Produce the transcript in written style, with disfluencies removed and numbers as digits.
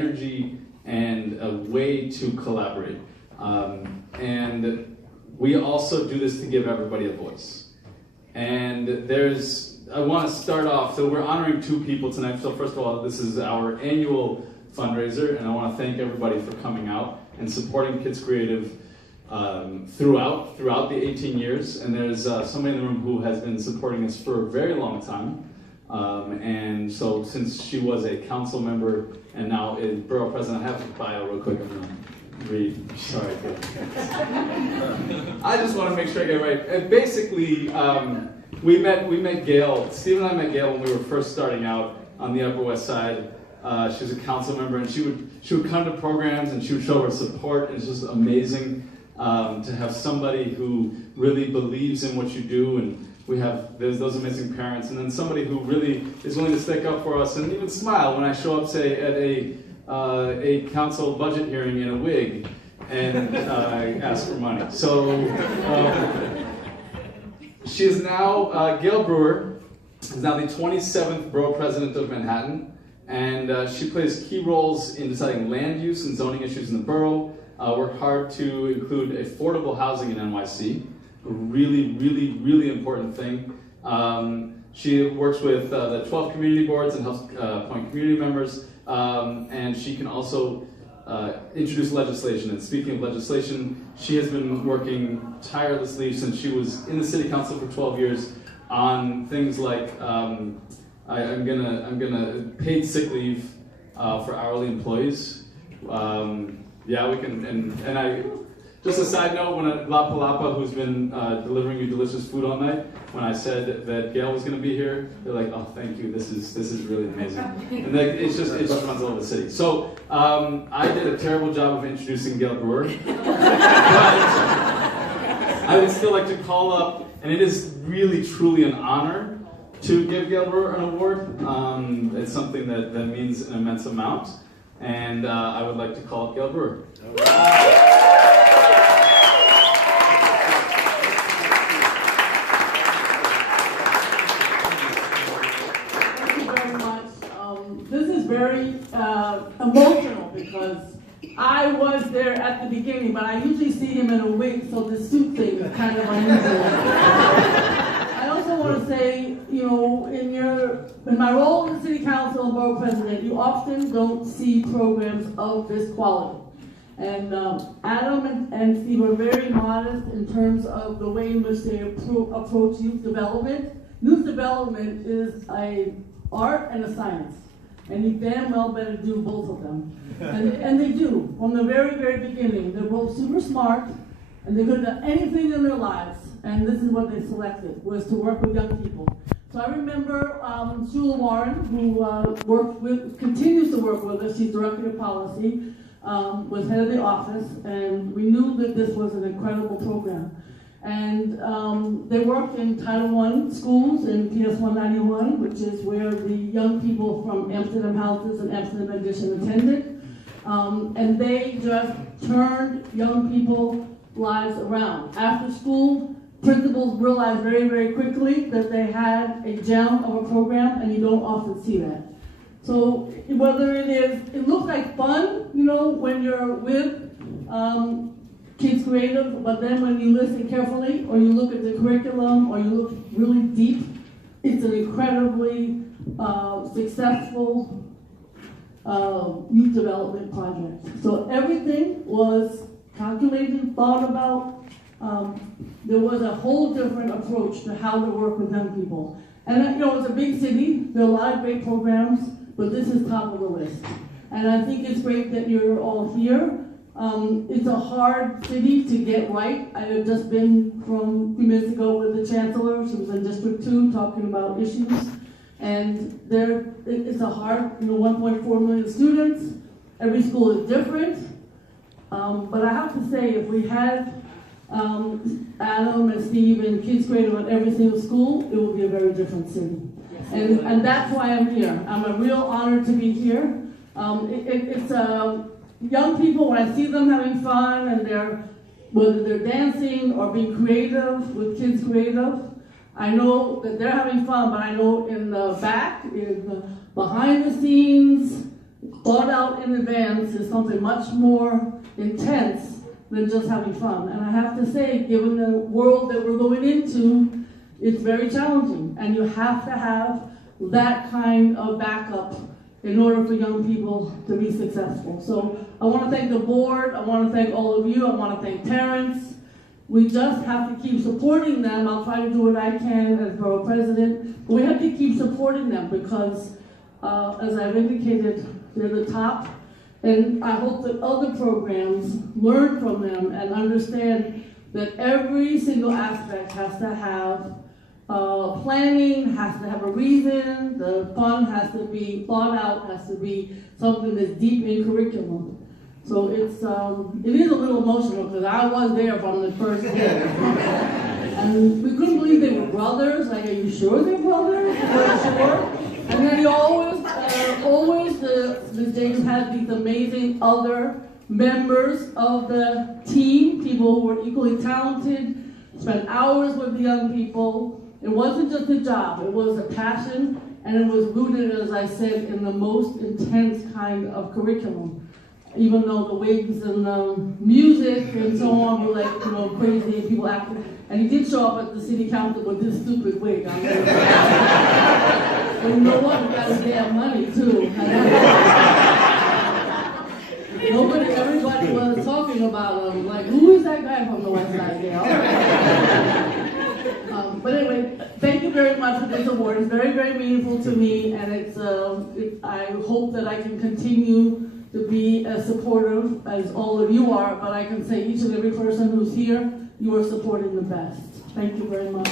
energy and a way to collaborate. And we also do this to give everybody a voice. And I want to start off, so we're honoring two people tonight. So first of all, this is our annual fundraiser, and I want to thank everybody for coming out and supporting Kids Creative throughout the 18 years. And there's somebody in the room who has been supporting us for a very long time. And so since she was a council member and now is Borough President, I have to bio real quick. I'm going to read. Sorry. I just want to make sure I get it right. And basically, we met Gale. Steve and I met Gale when we were first starting out on the Upper West Side. She was a council member, and she would come to programs and she would show her support. And it's just amazing to have somebody who really believes in what you do, and there's those amazing parents, and then somebody who really is willing to stick up for us and even smile when I show up, say, at a council budget hearing in a wig and ask for money. So she is now, Gale Brewer is now the 27th Borough President of Manhattan, and she plays key roles in deciding land use and zoning issues in the borough, worked hard to include affordable housing in NYC, a really, really, really important thing. She works with the 12 community boards and helps appoint community members, and she can also introduce legislation. And speaking of legislation, she has been working tirelessly since she was in the city council for 12 years on things like I'm gonna paid sick leave for hourly employees. Yeah, we can, and I. Just a side note, when La Palapa, who's been delivering you delicious food all night, when I said that Gale was going to be here, they're like, "Oh, thank you. This is really amazing." And it just runs all over the city. So I did a terrible job of introducing Gale Brewer, but I would still like to call up, and it is really truly an honor to give Gale Brewer an award. It's something that means an immense amount, and I would like to call up Gale Brewer. Very emotional because I was there at the beginning, but I usually see him in a wig, so the suit thing is kind of unusual. I also want to say, you know, in my role in the city council and borough president, you often don't see programs of this quality. And Adam and Steve are very modest in terms of the way in which they approach youth development. Youth development is an art and a science. And you damn well better do both of them. And they do. From the very, very beginning, they're both super smart, and they could have done anything in their lives. And this is what they selected, was to work with young people. So I remember Shula Warren, who continues to work with us. She's director of policy, was head of the office, and we knew that this was an incredible program. And they worked in Title I schools in PS 191, which is where the young people from Amsterdam Houses and Amsterdam Addition attended. And they just turned young people's lives around. After school, principals realized very, very quickly that they had a gem of a program, and you don't often see that. So whether it looks like fun, you know, when you're with Kids Creative, but then when you listen carefully, or you look at the curriculum, or you look really deep, it's an incredibly successful youth development project. So everything was calculated, thought about. There was a whole different approach to how to work with young people. And you know, it's a big city, there are a lot of great programs, but this is top of the list. And I think it's great that you're all here. It's a hard city to get right. I had just been from a few minutes ago with the Chancellor. She was in District 2 talking about issues. And it's a hard, 1.4 million students. Every school is different. But I have to say, if we had Adam and Steve and Kids Creative at every single school, it would be a very different city. And that's why I'm here. I'm a real honor to be here. It's young people, when I see them having fun and whether they're dancing or being creative with Kids Creative, I know that they're having fun, but I know in the back, behind the scenes, thought out in advance is something much more intense than just having fun. And I have to say, given the world that we're going into, it's very challenging. And you have to have that kind of backup in order for young people to be successful. So I want to thank the board. I want to thank all of you. I want to thank parents. We just have to keep supporting them. I'll try to do what I can as borough president. But we have to keep supporting them because, as I've indicated, they're the top. And I hope that other programs learn from them and understand that every single aspect has to have planning, has to have a reason, the fun has to be thought out, has to be something that's deep in curriculum. So it is a little emotional because I was there from the first day. And we couldn't believe they were brothers. Like, are you sure they're brothers? We're sure. And then he always, Ms. James had these amazing other members of the team, people who were equally talented, spent hours with the young people. It wasn't just a job, it was a passion, and it was rooted, as I said, in the most intense kind of curriculum. Even though the wigs and music and so on were like, crazy and people acting. And he did show up at the city council with this stupid wig. I mean, but you know what? He got his damn money too. Everybody was talking about him. Like, who is that guy from the West Side Gale? But anyway, thank you very much for this award. It's very, very meaningful to me, and I hope that I can continue to be as supportive as all of you are, but I can say each and every person who's here, you are supporting the best. Thank you very much.